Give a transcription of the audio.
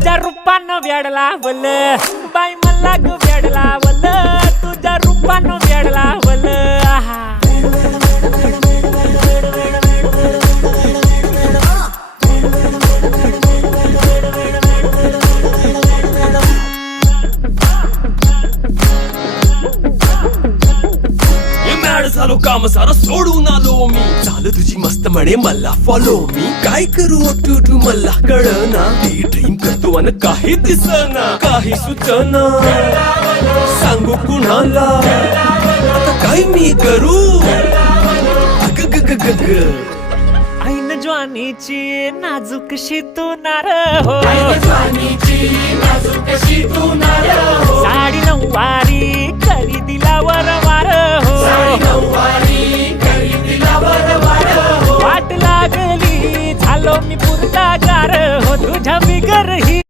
तुझ्या रूपानं वेड लावल बाई मला ग वेड लावल तुझ्या रूपानं वेड लावल झालो काम सारा सोडून आलो मी झालं तुझी मस्त म्हणे मला फॉलो मी काय करू टू मला कळना ती ड्रीम करतो आणि काही दिसना काही सुचना सांगू कुणाला आता काय मी करू अग ग ग ग ग ऐन ज्वानीची नाजूकशी तू नार हो साडी नऊवारी करी दिलावर वार हो वाट लागली झालो मी पुरता गार हो तुझ्या बिगर ही